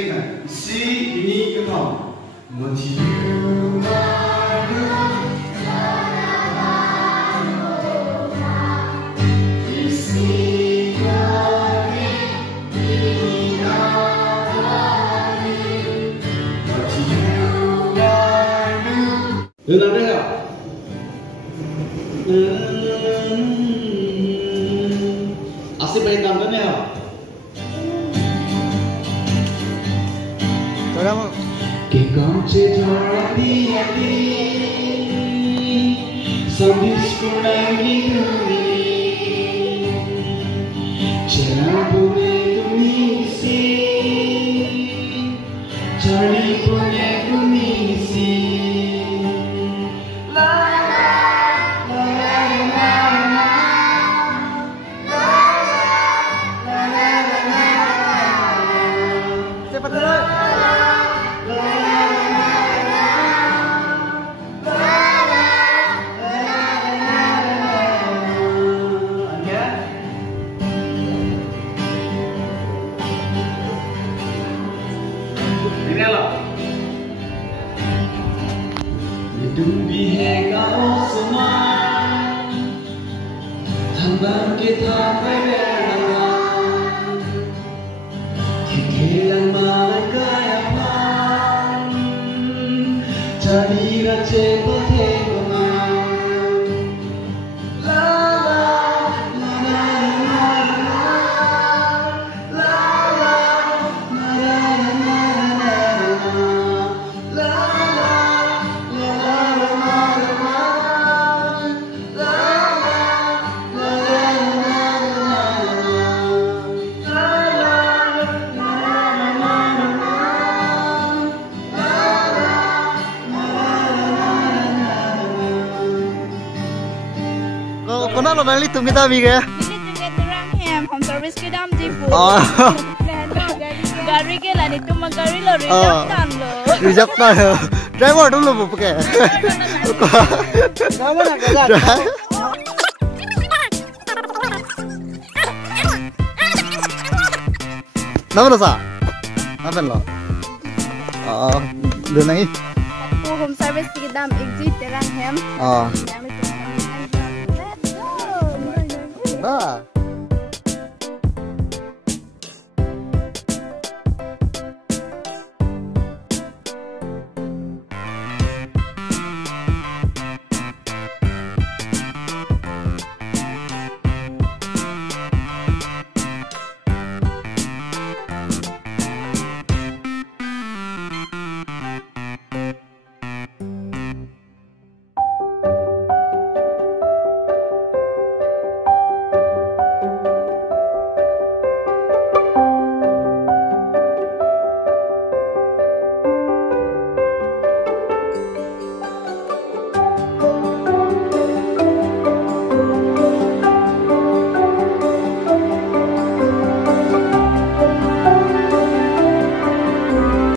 segment. Si ini kenal. Motif. Dengar dengar. Asik main tangan ya. Coba mau. Kau cedera di hati, sedihku lagi duri. Jangan boleh kumisi, cari boleh kumisi. Cepat dulu. Ini loh. Hidup bihega semua, tambah kita berbeda. Kikilan malah kaya pan, jadi raja berteman. Kau nak lo beli tum kita biga? Ini juga terang hem, home service ke dalam tipu. Oh. Gari ke lah, itu mah gari lo rejectan lo. Rejectan lo. Driver dulu bu pakai. Kamu nak kerja? Nama sa? Apa lo? Oh, dulu lagi. Aku home service ke dalam exit terang hem. Oh. Let's go. Bah.